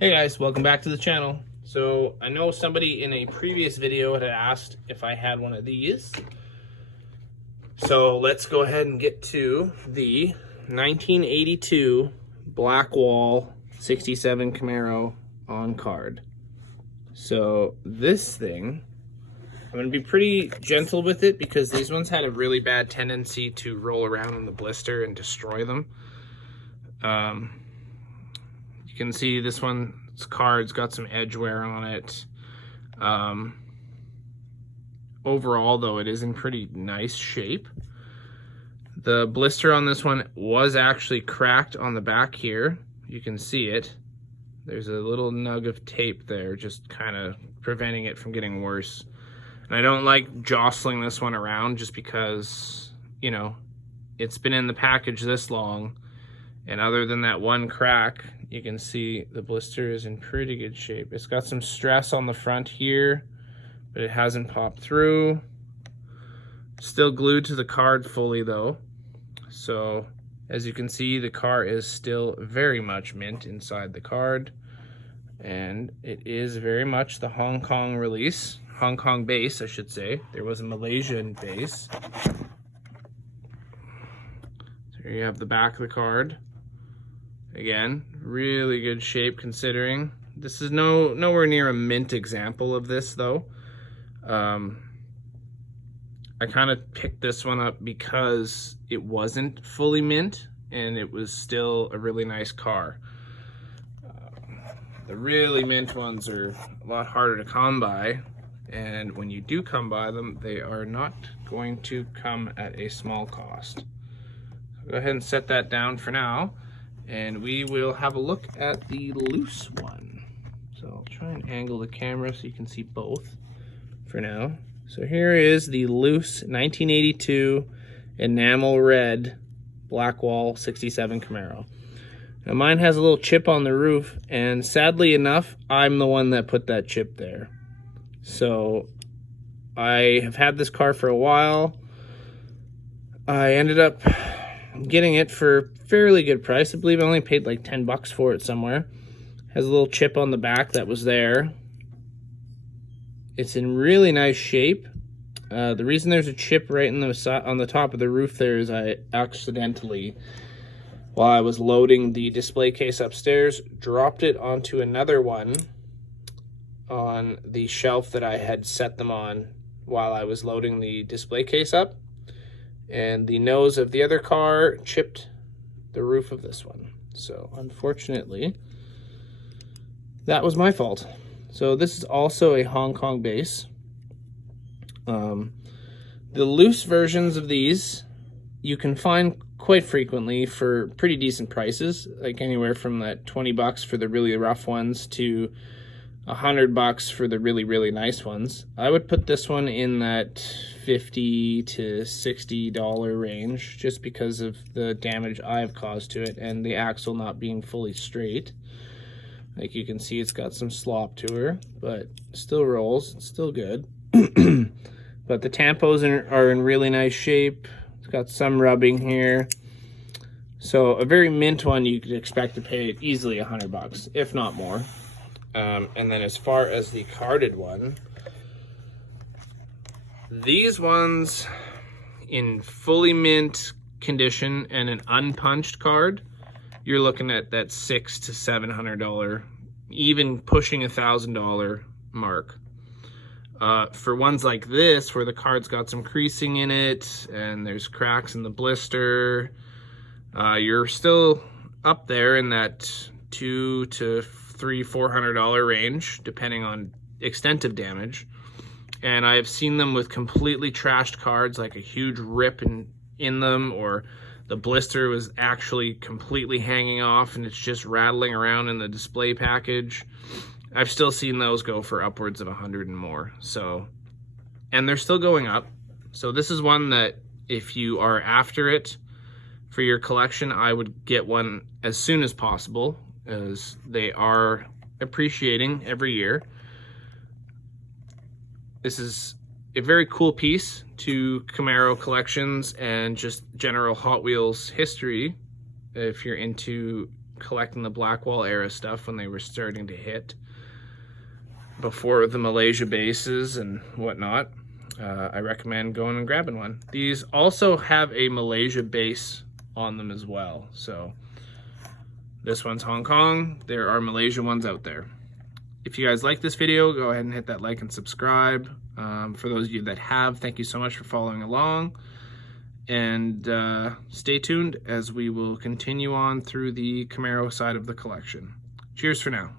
Hey guys, welcome back to the channel. So I know somebody in a previous video had asked if I had one of these. So let's go ahead and get to the 1982 blackwall 67 Camaro on card. So this thing, I'm going to be pretty gentle with it because these ones had a really bad tendency to roll around in the blister and destroy them. You can see this one's card's got some edge wear on it. Overall though, it is in pretty nice shape. The blister on this one was actually cracked on the back here. You can see it. There's a little nug of tape there, just kind of preventing it from getting worse. And I don't like jostling this one around just because, you know, it's been in the package this long. And other than that one crack, you can see the blister is in pretty good shape. It's got some stress on the front here, but it hasn't popped through. Still glued to the card fully though. So as you can see, the car is still very much mint inside the card. And it is very much the Hong Kong release. Hong Kong base, I should say. There was a Malaysian base. So here you have the back of the card. Again, really good shape considering. This is nowhere near a mint example of this though. I kind of picked this one up because it wasn't fully mint and it was still a really nice car. The really mint ones are a lot harder to come by, and when you do come by them, they are not going to come at a small cost. So go ahead and set that down for now, and we will have a look at the loose one. So I'll try and angle the camera so you can see both for now. So here is the loose 1982 enamel red blackwall 67 Camaro. Now mine has a little chip on the roof, and sadly enough, I'm the one that put that chip there. So I have had this car for a while. I ended up getting it for a fairly good price. I believe I only paid like 10 bucks for it somewhere. Has a little chip on the back that was there. It's in really nice shape. The reason there's a chip right in the on the top of the roof there is I accidentally, while I was loading the display case upstairs, dropped it onto another one on the shelf that I had set them on while I was loading the display case up. And the nose of the other car chipped the roof of this one. So unfortunately, that was my fault. So this is also a Hong Kong base. The loose versions of these you can find quite frequently for pretty decent prices, like anywhere from that 20 bucks for the really rough ones to 100 bucks for the really, really nice ones. I would put this one in that $50 to $60 range just because of the damage I've caused to it and the axle not being fully straight. Like you can see, it's got some slop to her, but still rolls, it's still good. But the tampos are in really nice shape. It's got some rubbing here. So a very mint one, you could expect to pay easily 100 bucks, if not more. And then as far as the carded one, these ones in fully mint condition and an unpunched card, you're looking at that $600 to $700, even pushing $1,000 mark. For ones like this, where the card's got some creasing in it and there's cracks in the blister, you're still up there in that $200 to $400 range, depending on extent of damage. And I've seen them with completely trashed cards, like a huge rip in them, or the blister was actually completely hanging off and it's just rattling around in the display package. I've still seen those go for upwards of 100 and more. So, and they're still going up. So this is one that if you are after it for your collection, I would get one as soon as possible, as they are appreciating every year. This is a very cool piece to Camaro collections and just general Hot Wheels history if you're into collecting the blackwall era stuff when they were starting to hit before the Malaysia bases and whatnot, I recommend going and grabbing one. These also have a Malaysia base on them as well. So this one's Hong Kong. There are Malaysia ones out there. If you guys like this video, go ahead and hit that like and subscribe. For those of you that have, thank you so much for following along. And stay tuned as we will continue on through the Camaro side of the collection. Cheers for now.